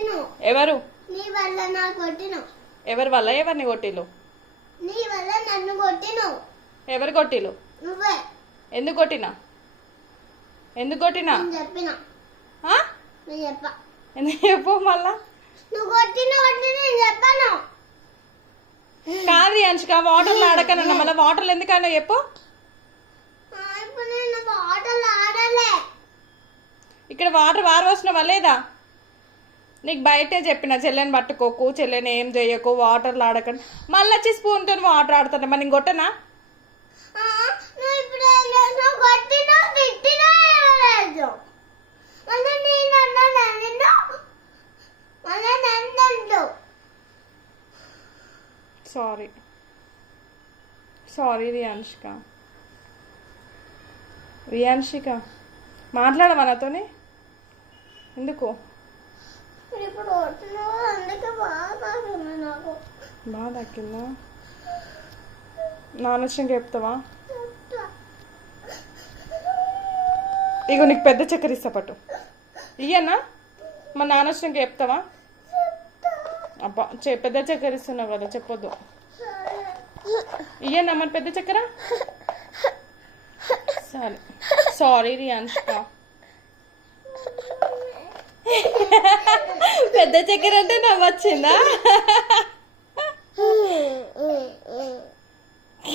ఎవరు నీ వల్ల నా కొట్టిను. ఎవరి వల్ల ఎవరిని కొట్టిలు? నీ వల్ల నన్ను కొట్టిను. ఎవరు కొట్టిలు? నువ్వే. ఎందుకు కొట్టినా? ఎందుకు కొట్టినా? నేను చెప్పిన. ఆ? నేను చెప్పా. ఎందుకు చెప్పు మళ్ళా? నువ్వు కొట్టిన నేను చెప్పాను. కాదు అంశిక, వాటర్లో ఆడకనన్నా మళ్ళీ వాటర్లు ఎందుకన్నా చెప్పు. ఇప్పుడు నేను వాటర్లో ఆడలే. ఇక్కడ వాటర్ వారవసరం లేదా? నీకు బయటే చెప్పిన చెల్లెని పట్టుకోకు, చెల్లెని ఏం చెయ్యకు, వాటర్లు ఆడకండి. మళ్ళీ వచ్చి స్పూన్తో వాటర్ ఆడుతున్నా. మరి నేను కొట్టనా? Sorry sorry రియాన్షిక. రియాన్షిక మాట్లాడవా నాతోని? ఎందుకు బాగా దక్కిందా? నాన్న వచ్చినాక చెప్తావా? ఇగో నీకు పెద్ద చక్కెర ఇస్తా పట్టు. ఇయ్యన్నా మా నాన్న వచ్చినాక చెప్తావా? అబ్బా పెద్ద చక్కెర ఇస్తున్నావు కదా, చెప్పొద్దు. ఇయ్యన్నా మరి పెద్ద చక్కెర. సరే సారీ రియాన్షిక. పెద్ద చక్కెర అంటే నవ్వొచ్చిందా?